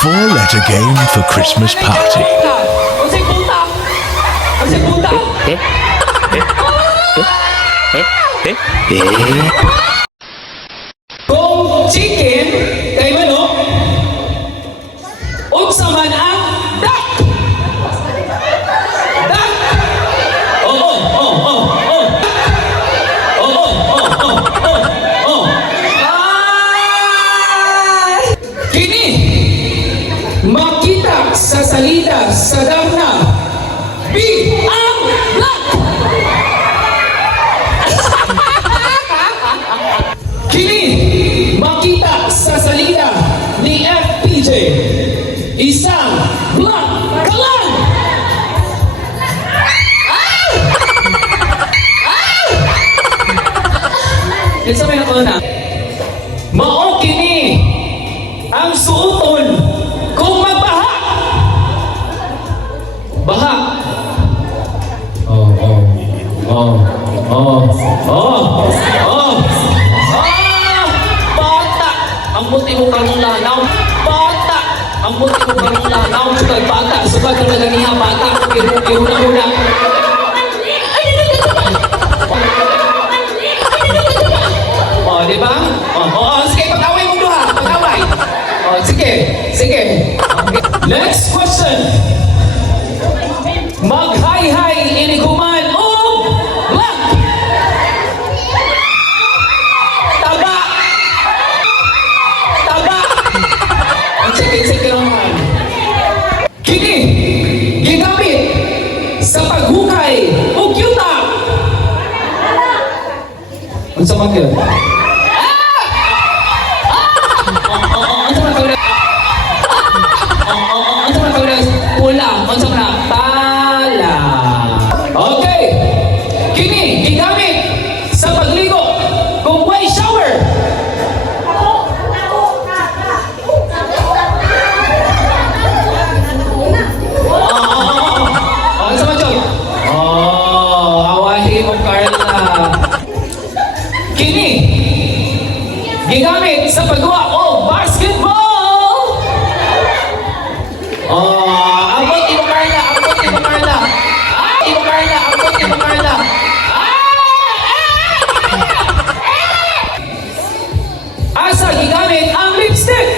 four-letter game for Christmas party. Unsay puta? Unsay puta? Kung chicken kay manok, unsa man ang duck? Duck. Oo. Kini makita sa salida sa damna. B ang black. Kini makita sa salida ni FPJ. Isang black kalan. Isa may ako na. Mao kini ang suoton kung magbaha. Baha. Bata. Ang buti mo kang lanaw. Bata. Ang buti mo kang lanaw. Sugad bata. Sugad ka lang niya. Bata. Ihuna-huna. Di ba? Sige, pag-away mo duha. Pag-away. Sige. Okay. Next question. Mag-hi-hi iniguman o black? Taba. Sige naman. Kini, ginamit sa paghukay o kyuta. Ano sa mga yun? Pala. Okay. Kini, ginamit sa pagligo kung may shower. Sa mga awahi mo, Carla. Kini, ginamit sa paggawa o basketball. Abot Ibo Carla. Asa ginamit ang lipstick?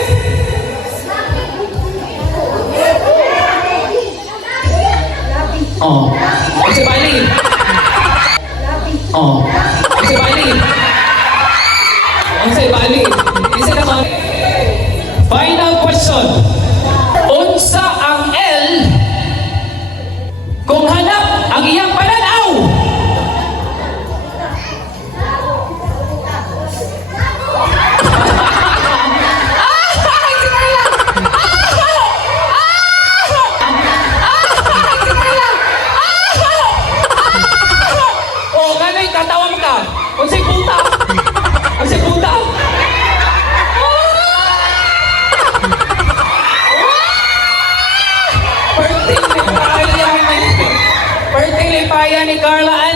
Unsay bali? Unsay bali? Isa naman. Final question. Unsa ang L kung hanap ang iyang pananaw? Ganay tatawag ka. Unsay puta? Perting lipaya ni Carla